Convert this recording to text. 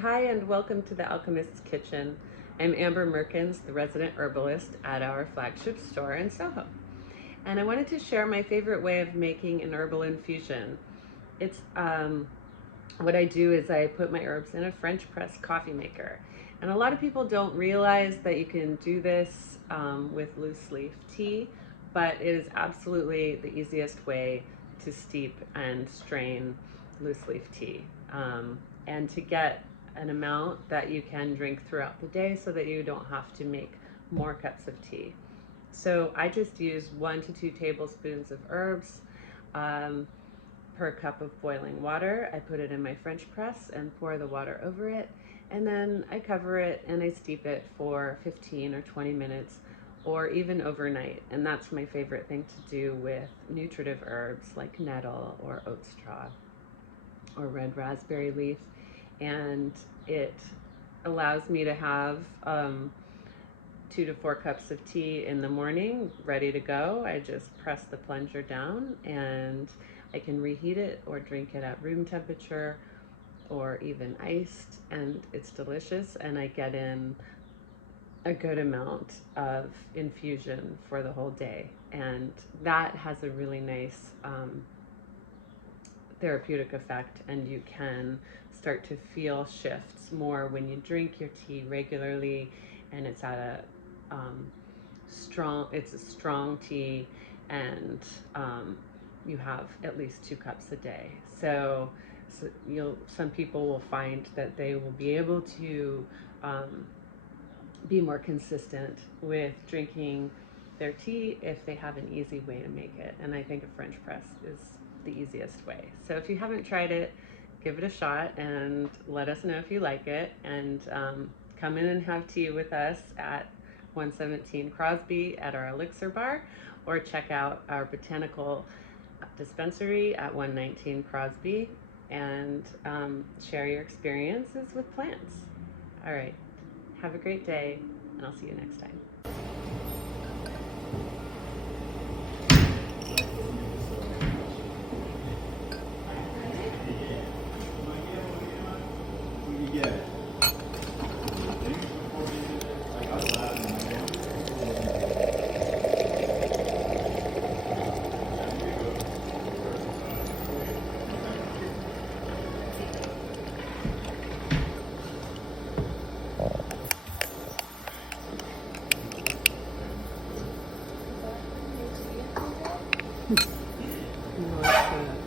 Hi and welcome to the Alchemist's Kitchen. I'm Amber Merkens, the resident herbalist at our flagship store in Soho. And I wanted to share my favorite way of making an herbal infusion. It's what I do is I put my herbs in a French press coffee maker. And a lot of people don't realize that you can do this with loose leaf tea, but it is absolutely the easiest way to steep and strain loose leaf tea. And to get an amount that you can drink throughout the day so that you don't have to make more cups of tea. So I just use 1 to 2 tablespoons of herbs per cup of boiling water. I put it in my French press and pour the water over it, and then I cover it and I steep it for 15 or 20 minutes or even overnight. And that's my favorite thing to do with nutritive herbs like nettle or oat straw or red raspberry leaf. And it allows me to have 2 to 4 cups of tea in the morning ready to go. I just press the plunger down and I can reheat it or drink it at room temperature or even iced, and it's delicious, and I get in a good amount of infusion for the whole day, and that has a really nice therapeutic effect, and you can start to feel shifts more when you drink your tea regularly, and it's at a strong tea, and you have at least 2 cups a day. So some people will find that they will be able to be more consistent with drinking their tea if they have an easy way to make it. And I think a French press is the easiest way. So if you haven't tried it, give it a shot and let us know if you like it. And come in and have tea with us at 117 Crosby at our Elixir Bar, or check out our botanical dispensary at 119 Crosby and share your experiences with plants. All right, have a great day, and I'll see you next time. Yeah. North